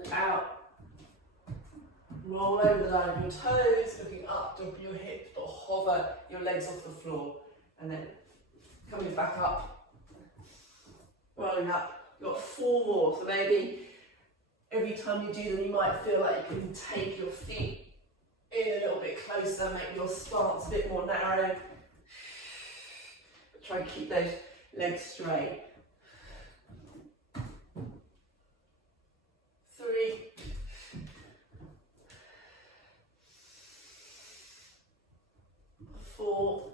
walk out. Roll over the line of your toes, looking up, drop your hips, or hover your legs off the floor. And then coming back up, rolling up. You've got 4 more, so maybe every time you do them, you might feel like you can take your feet in a little bit closer, make your stance a bit more narrow. But try and keep those legs straight. 3. 4.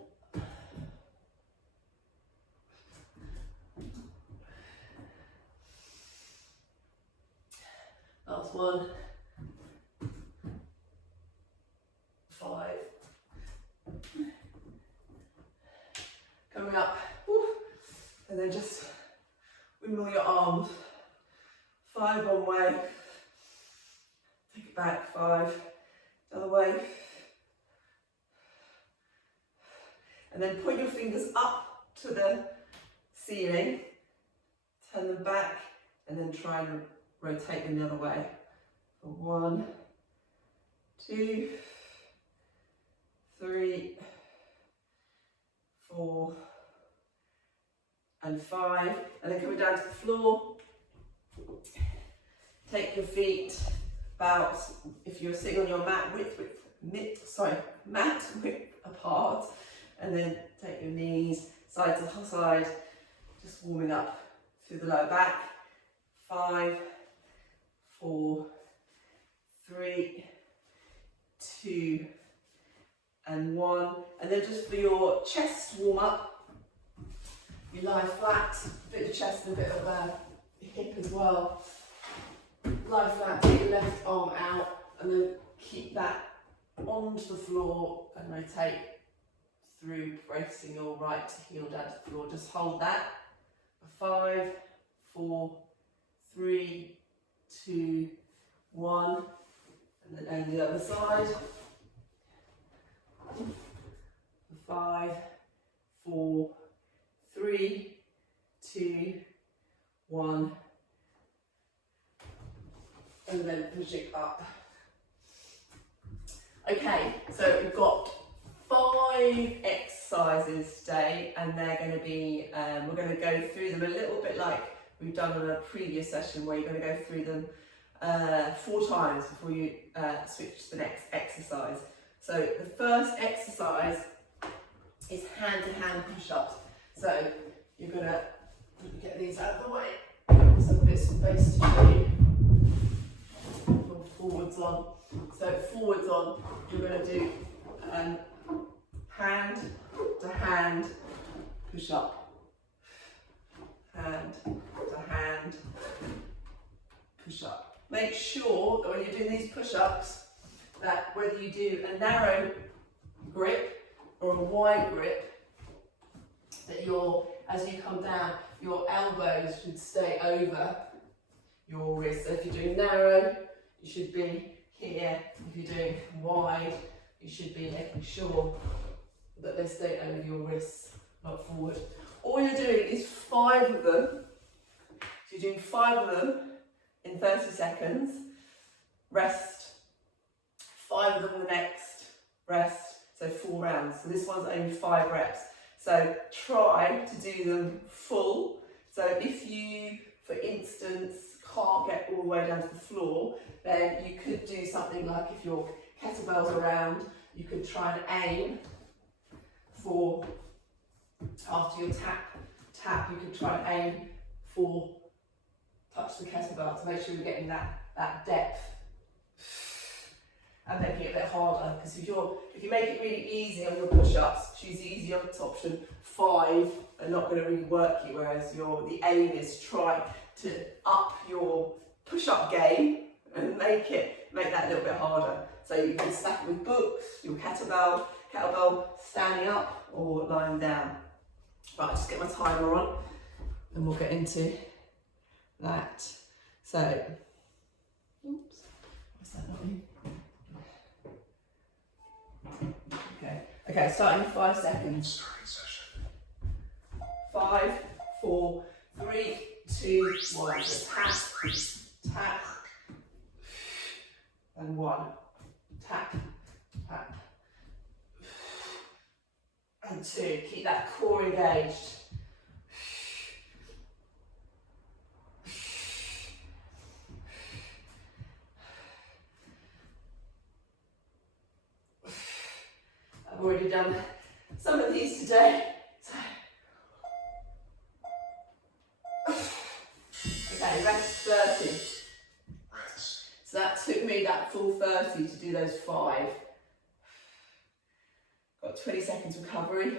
Last one. 5. Coming up. Woo. And then just wiggle your arms. 5 one way. Take it back. 5. The other way. And then point your fingers up to the ceiling. Turn them back. And then try and rotate them the other way. 1, 2, 3, 4, and 5. And then coming down to the floor. Take your feet about, if you're sitting on your mat, mat width apart. And then take your knees side to side, just warming up through the lower back. 5, 4, 3, 2, and 1. And then just for your chest warm up, you lie flat, a bit of chest and a bit of hip as well. Lie flat, take your left arm out, and then keep that onto the floor and rotate through, bracing your right heel down to the floor. Just hold that. 5, 4, 3, 2, 1, and then over the other side. 5, 4, 3, 2, 1, and then push it up. Okay, so we've got 5 exercises today, and they're going to be, we're going to go through them a little bit like we've done on a previous session, where you're going to go through them 4 times before you switch to the next exercise. So the first exercise is hand-to-hand push-ups. So you're going to get these out of the way. Some bits of space to show you. Forwards on. So forwards on, you're going to do hand to hand push up. Hand to hand push up. Make sure that when you're doing these push ups, that whether you do a narrow grip or a wide grip, that as you come down, your elbows should stay over your wrists. So if you're doing narrow, you should be here. If you're doing wide, you should be making sure that they stay over your wrists, not forward. All you're doing is 5 of them. So you're doing 5 of them in 30 seconds. Rest. 5 of them the next. Rest. So 4 rounds. So this one's only 5 reps. So try to do them full. So if you, for instance, can't get all the way down to the floor, then you could do something like, if your kettlebell's around, you could try and aim for, after your tap, you could try and aim for, touch the kettlebell to make sure you're getting that depth and making it a bit harder. Because if you make it really easy on your push-ups, choose the easy option, 5 are not going to really work you, whereas the aim is try to up your push-up game and make that a little bit harder. So you can stack it with books, your kettlebell standing up or lying down. Right, just get my timer on and we'll get into that. So, oops, what's that not in? Okay, starting in 5 seconds. 5, 4, 3, 2, 1. Just tap, tap, and 1. Tap, tap. And 2. Keep that core engaged. I've already done some of these today. Okay, rest 30. So that took me that full 30 to do those 5. Got 20 seconds recovery.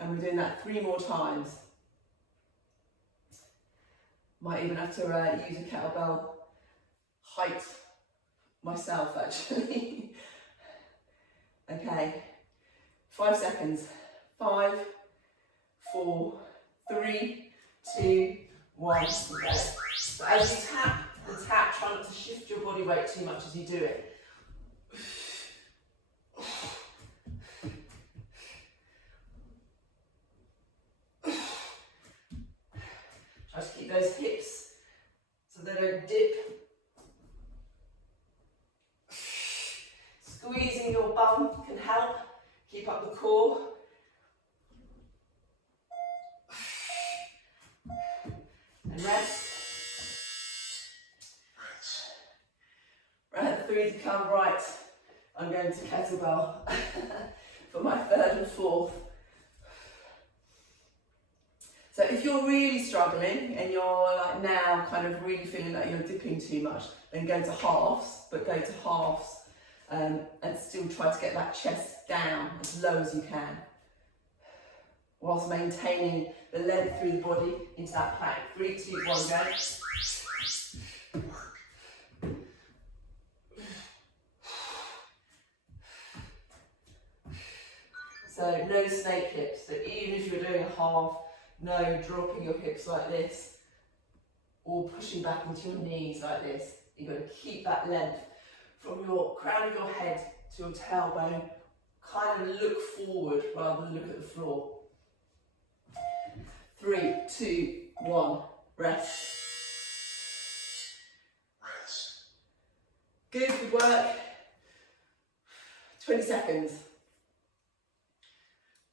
And we're doing that 3 more times. Might even have to use a kettlebell height myself actually. Okay, 5 seconds. 5, 4, 3, 2, 1. Okay. So as you tap and tap, try not to shift your body weight too much as you do it. Try to keep those hips so they don't dip. Squeezing your bum can help keep up the core. And rest. Round 3 to come right. I'm going to kettlebell for my 3rd and 4th. So if you're really struggling and you're like now kind of really feeling like you're dipping too much, then go to halves, but go to halves and still try to get that chest down as low as you can, whilst maintaining the length through the body into that plank. 3, 2, 1, go. So no snake hips, so even if you're doing a half, no dropping your hips like this or pushing back into your knees like this. You've got to keep that length from your crown of your head to your tailbone. Kind of look forward rather than look at the floor. 3, 2, 1, rest. Good work. 20 seconds.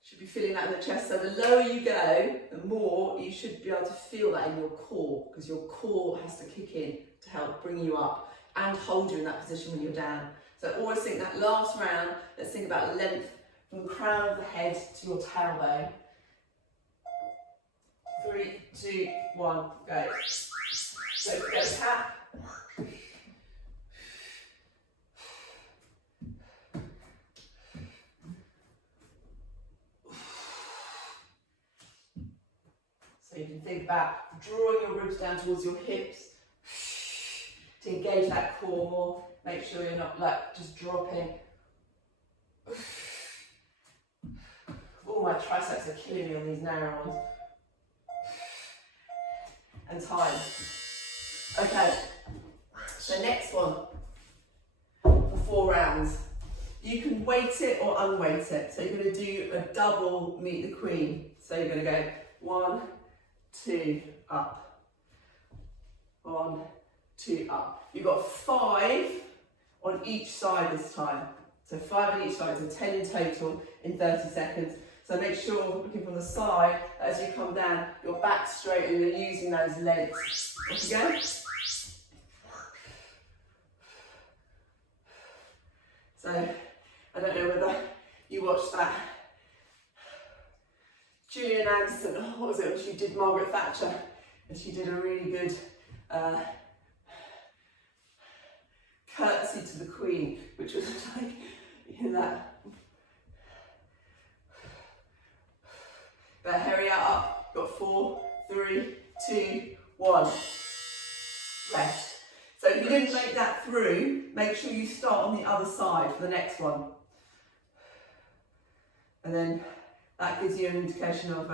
Should be feeling that in the chest. So the lower you go, the more you should be able to feel that in your core, because your core has to kick in to help bring you up and hold you in that position when you're down. So always think that last round, let's think about length from the crown of the head to your tailbone. 3, 2, 1, go. So go tap. So you can think about drawing your ribs down towards your hips to engage that core more. Make sure you're not like just dropping. Oh, my triceps are killing me on these narrow ones. And time. Okay, so next one for 4 rounds. You can weight it or unweight it. So you're going to do a double meet the queen. So you're going to go 1, 2, up. 1, 2, up. You've got 5 on each side this time. So 5 on each side, so 10 in total in 30 seconds. So make sure, looking from the side, as you come down, your back straight and you're using those legs. Off you go. So, I don't know whether you watched that Gillian Anderson, what was it, when she did Margaret Thatcher, and she did a really good curtsy to the Queen, which was like, you know, that. But hurry up, got 4, 3, 2, 1. Rest. So if you didn't make that through, make sure you start on the other side for the next one. And then that gives you an indication of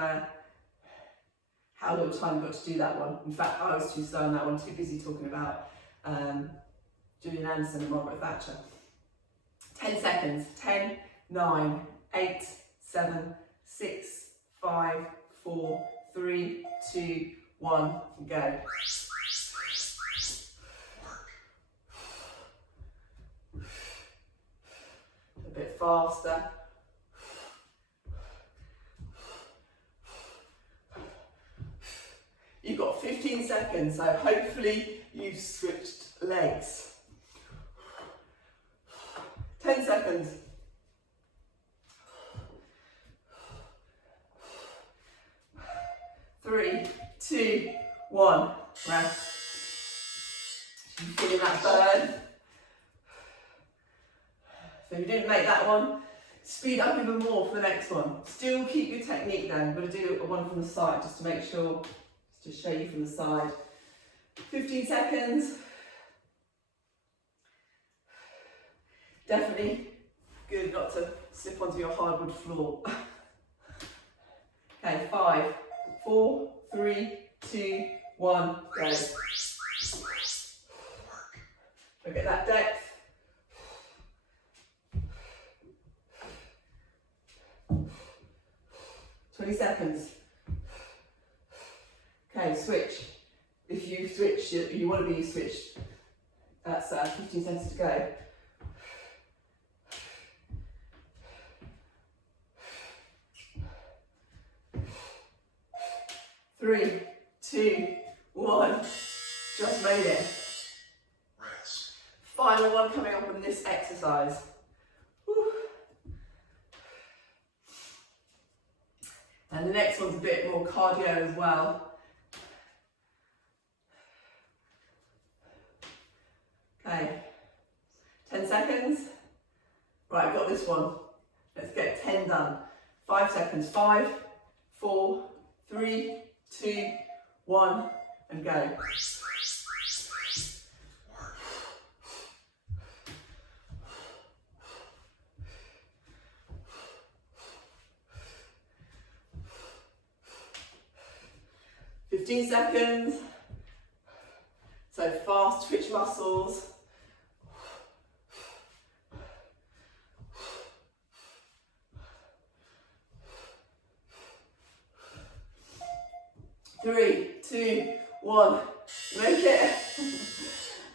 how little time you've got to do that one. In fact, I was too slow on that one, too busy talking about Gillian Anderson and Margaret Thatcher. 10 seconds. 10, 9, 8, 7, 6, 5, 4, 3, 2, 1, go. faster. You've got 15 seconds, so hopefully you've switched legs. 10 seconds. 3, 2, 1. Rest. You feeling that burn? So if you didn't make that one, speed up even more for the next one. Still keep your technique then. I'm going to do one from the side just to make sure, just to show you from the side. 15 seconds. Definitely good not to slip onto your hardwood floor. Okay, 5, 4, 3, 2, 1, go. Look at that depth. Seconds. Okay, switch. If you switch, you want to be switched. That's 15 seconds to go. 3, 2, 1. Just made it. Rest. Final one coming up on this exercise. Whew. And the next one's a bit more cardio as well. Okay, 10 seconds. Right, I've got this one. Let's get 10 done. 5 seconds. 5, 4, 3, 2, 1, and go. Seconds. So fast twitch muscles. Three, 2, 1. Make it.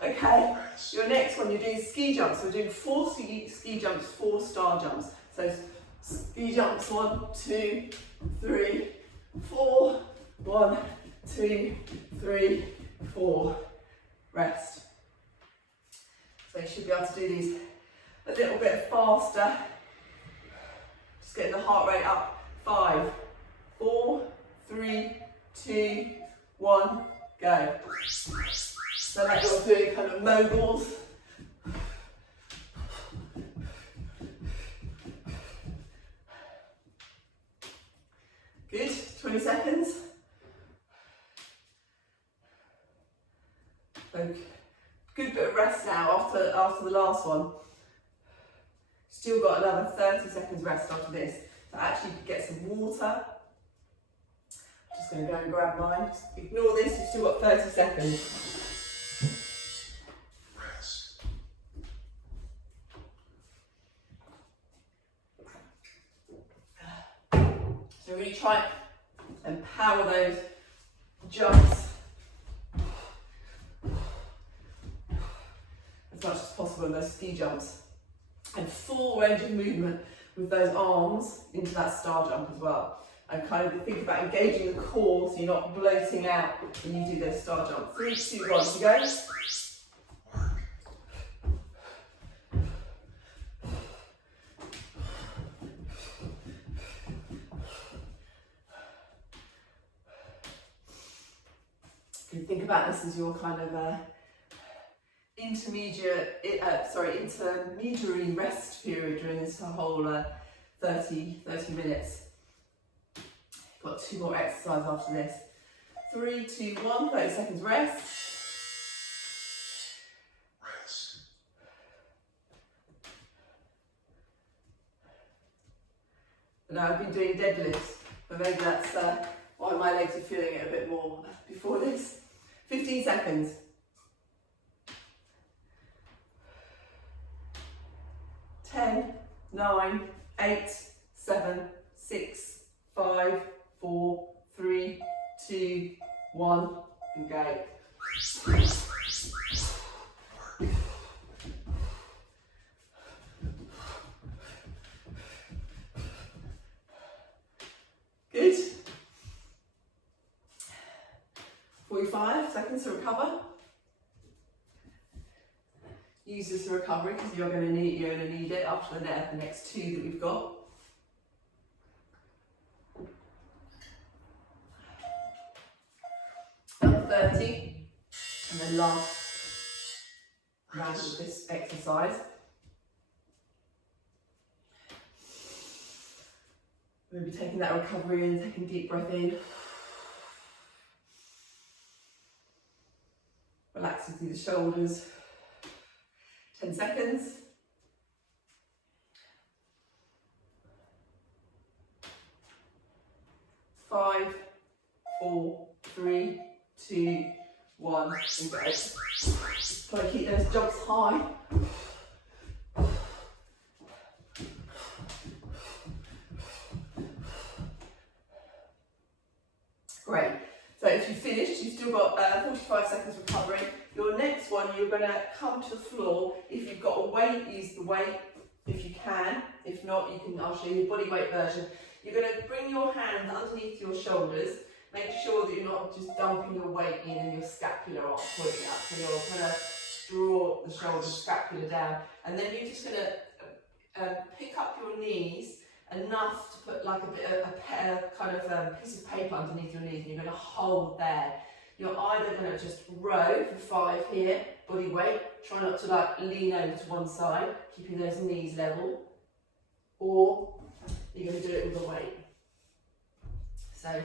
Okay. Your next one, you're doing ski jumps. We're doing 4 ski jumps, 4 star jumps. So ski jumps, 1, 2, 3, 4. 1, 2, 3, 4. Rest. So you should be able to do these a little bit faster. Just getting the heart rate up. 5, 4, 3, 2, 1, go. So like you're doing kind of moguls. Good. 20 seconds. So good bit of rest now after the last one. Still got another 30 seconds rest after this. So actually get some water. Just going to go and grab mine. Just ignore this, you've still got 30 seconds. Rest. So really try and power those jumps as much as possible in those ski jumps. And full range of movement with those arms into that star jump as well. And kind of think about engaging the core so you're not bloating out when you do those star jumps. 3, 2, 1, to go. You can think about this as your kind of intermediary rest period during this whole 30 minutes. Got 2 more exercises after this. 3, 2, 1, 30 seconds rest. Rest. And now I've been doing deadlifts, but maybe that's why my legs are feeling it a bit more before this. 15 seconds. 10, 9, 8, 7, 6, 5, 4, 3, 2, 1, and go. 45 seconds to recover. Use this as a recovery because you're going to need it after the next 2 that we've got. Another 30, and then last round of this exercise. We'll be taking that recovery in, taking a deep breath in. Relaxing through the shoulders. 10 seconds. 5, 4, 3, 2, 1, and go. Try to keep those jogs high. Great. So if you've finished, you've still got 45 seconds recovering. Your next one, you're going to come to the floor. If you've got a weight, use the weight if you can. If not, I'll show you the body weight version. You're going to bring your hand underneath your shoulders. Make sure that you're not just dumping your weight in and your scapula aren't pointing up. So you're going to draw the shoulder scapula down. And then you're just going to pick up your knees enough to put like a piece of paper underneath your knees, and you're going to hold there. You're either going to just row for 5 here, body weight, try not to like lean over to one side, keeping those knees level, or you're going to do it with a weight. So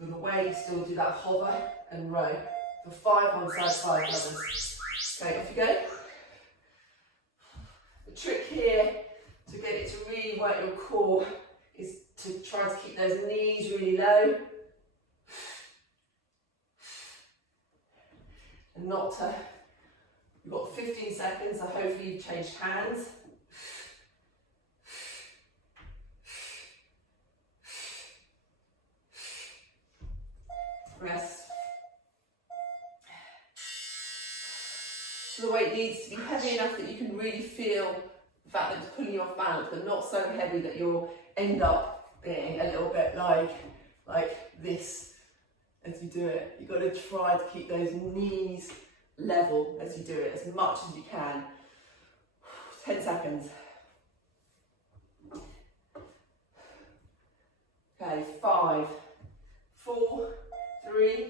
with a weight, still do that hover and row for 5 one side, 5 others. Okay, off you go. The trick here to get it to really work your core is to try to keep those knees really low and not to, you've got 15 seconds, so hopefully you've changed hands. Rest. So the weight needs to be heavy enough that you can really feel the fact that it's pulling you off balance, but not so heavy that you'll end up being a little bit like this as you do it. You've got to try to keep those knees level as you do it, as much as you can. 10 seconds. Okay, 5, 4, 3,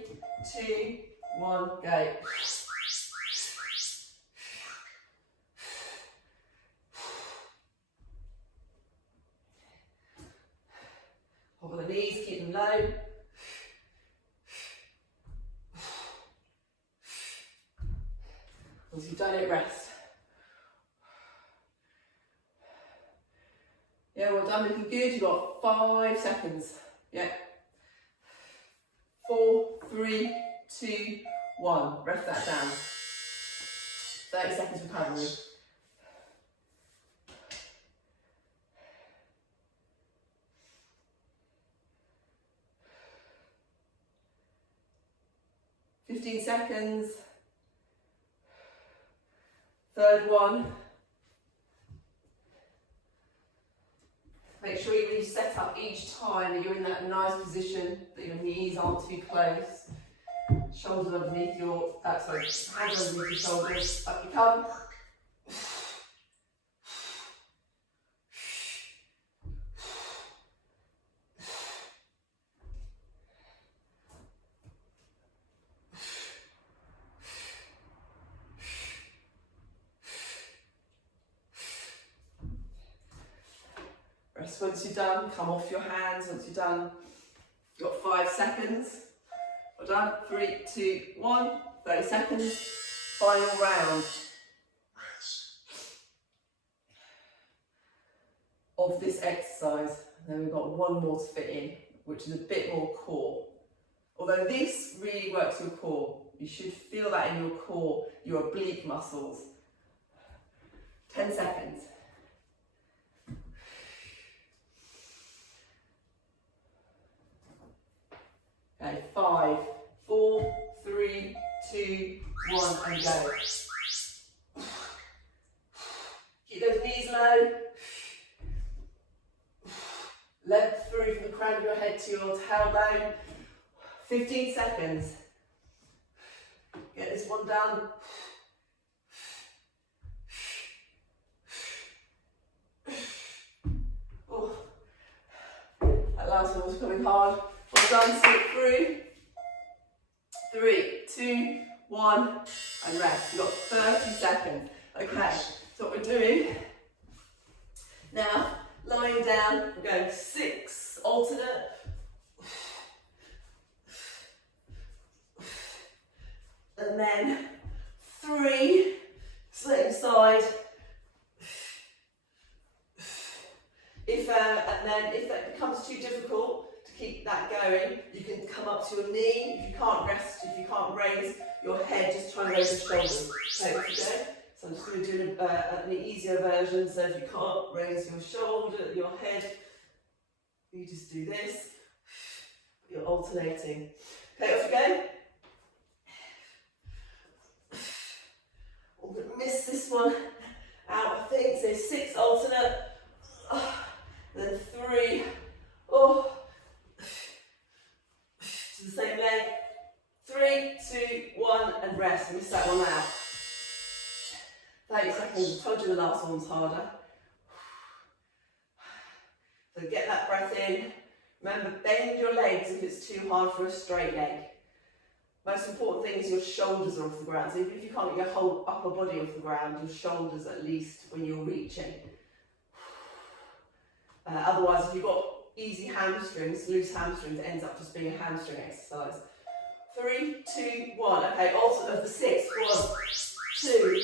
2, 1, go. Hover the knees, keep them low. Once you've done it, rest. Yeah, well done, looking good. You've got 5 seconds. Yeah. 4, 3, 2, 1. Rest that down. 30 seconds recovery. Fifteen seconds. Third one. Make sure you really set up each time that you're in that nice position, that your knees aren't too close. Shoulders underneath your, hands underneath your shoulders. Up you come. Rest once you're done, come off your hands once you're done. You've got 5 seconds. Well done. 3, 2, 1. 30 seconds. Final round of this exercise. And then we've got one more to fit in, which is a bit more core. Although this really works your core. You should feel that in your core, your oblique muscles. 10 seconds. Okay, 5, 4, 3, 2, 1, and go. Keep those knees low. Length through from the crown of your head to your tailbone. 15 seconds. Get this one done. Oh, that last one was coming hard. Well done, stick through. 3, 2, 1, and rest. You've got 30 seconds. Okay, so what we're doing now, lying down, we're going 6 alternate. And then 3, same side. And then if that becomes too difficult to keep that going, you can come up to your knee. If you can't rest, if you can't raise your head, just try and raise your shoulders. Okay, okay? So I'm just going to do an easier version. So if you can't raise your shoulder, your head, you just do this. You're alternating. Okay, off you go. I'm going to miss this one out, I think. So 6 alternate. Then 3. Oh. To the same leg. 3, 2, 1, and rest. Miss that one out. 30 seconds. I told you the last one's harder. So get that breath in. Remember, bend your legs if it's too hard for a straight leg. Most important thing is your shoulders are off the ground. So even if you can't get your whole upper body off the ground, your shoulders at least when you're reaching. Otherwise, if you've got easy hamstrings, loose hamstrings, it ends up just being a hamstring exercise. 3, 2, 1. Okay, alternate of the 6. 1, 2,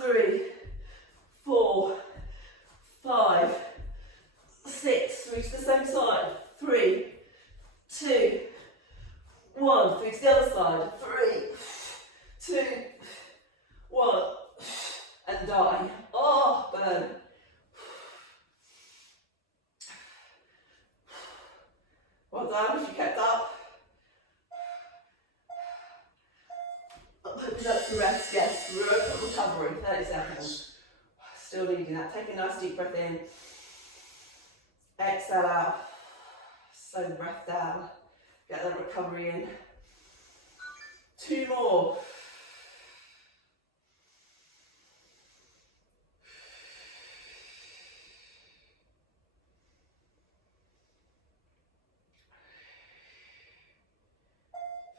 3, 4, 5, 6. 3 to the same side. 3, 2, 1. 3 to the other side. 3, 2, 1. And die. Oh, burn. Well done if you kept up. That's the rest, yes. Recovery, 30 seconds. Still needing that. Take a nice deep breath in. Exhale out. Slow the breath down. Get that recovery in. 2 more.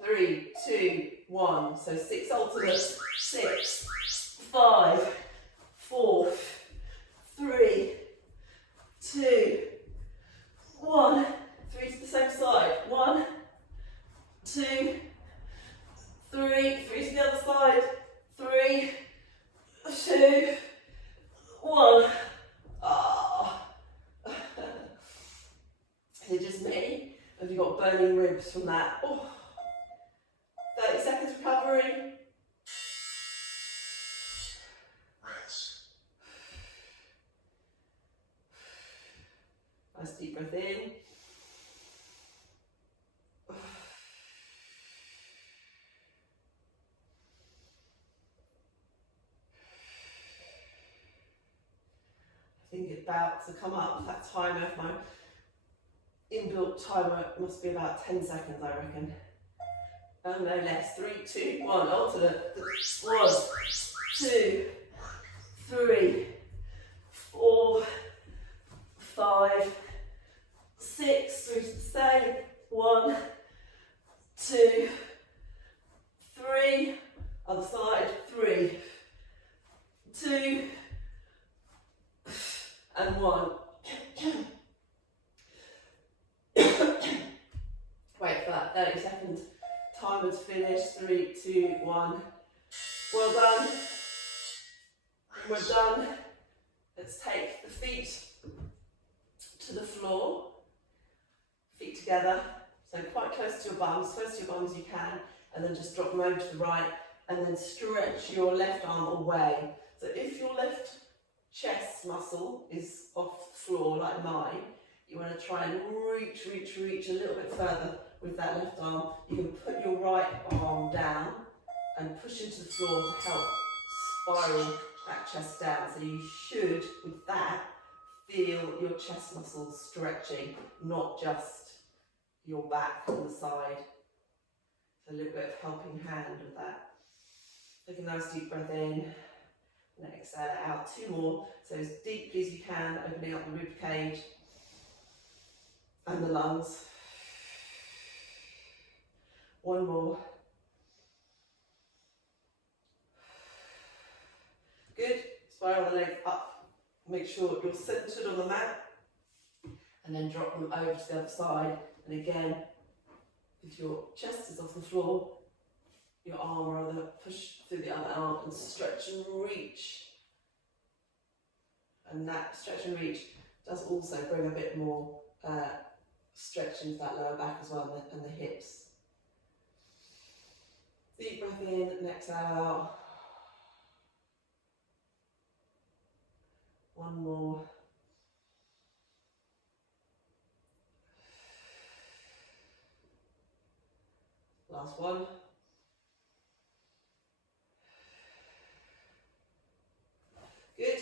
Three, 2, 1. So 6 alternates. 6, 5, 4, 3, 2, 1. 3 to the same side. 1, 2, 3. 3 to the other side. 3, 2, 1. Ah. Is it just me? Have you got burning ribs from that? Oh. 30 seconds recovery. Rest. Nice deep breath in. I think it's about to come up. That timer, my inbuilt timer must be about 10 seconds, I reckon. Oh no less. 3, 2, 1. Alternate. 1, 2, 3, 4, 5, 6. 3 to the same. 1, 2, 3. Other side. 3, 2, and 1. Wait for that 30 seconds. Timer's finished. 3, 2, 1. Well done. We're done. Let's take the feet to the floor. Feet together. So quite close to your bums, close to your bums as you can, and then just drop them over to the right, and then stretch your left arm away. So if your left chest muscle is off the floor like mine, you want to try and reach a little bit further with that left arm. You can put your right arm down and push into the floor to help spiral that chest down. So you should, with that, feel your chest muscles stretching, not just your back and the side. So a little bit of helping hand with that. Take a nice deep breath in and exhale it out. 2 more. So as deeply as you can, opening up the rib cage and the lungs. 1 more. Good. Spiral the legs up. Make sure you're centered on the mat. And then drop them over to the other side. And again, if your chest is off the floor, your arm or other, push through the other arm and stretch and reach. And that stretch and reach does also bring a bit more stretch into that lower back as well, and the hips. Deep breath in and exhale out. 1 more. Last one. Good.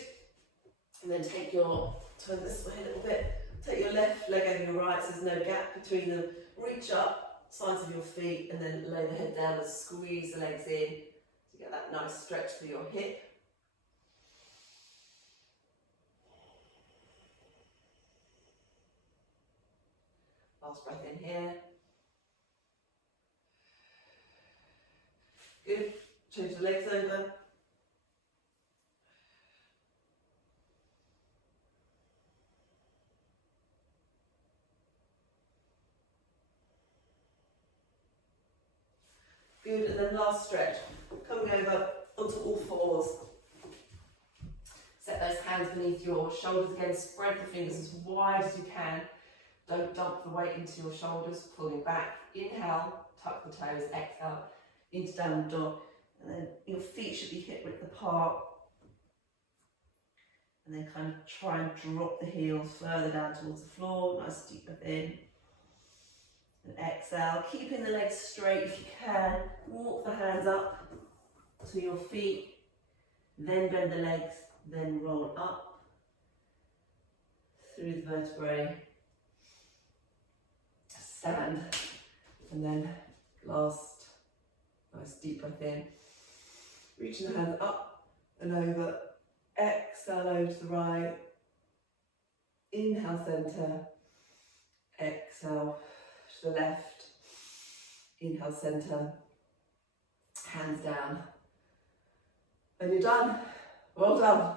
And then turn this way a little bit. Take your left leg over your right so there's no gap between them. Reach up, sides of your feet, and then lay the head down and squeeze the legs in to get that nice stretch through your hip. Last breath in here. Good. Change the legs over. Good, and then last stretch. Coming over onto all fours. Set those hands beneath your shoulders again. Spread the fingers as wide as you can. Don't dump the weight into your shoulders. Pulling back. Inhale, tuck the toes. Exhale, into downward dog. And then your feet should be hip width apart. And then kind of try and drop the heels further down towards the floor. Nice deep breath in. And exhale, keeping the legs straight if you can. Walk the hands up to your feet, then bend the legs, then roll up through the vertebrae. Stand, and then last, nice deep breath in. Reaching the hands up and over. Exhale over to the right. Inhale, centre. Exhale to the left. Inhale, centre. Hands down. And you're done. Well done.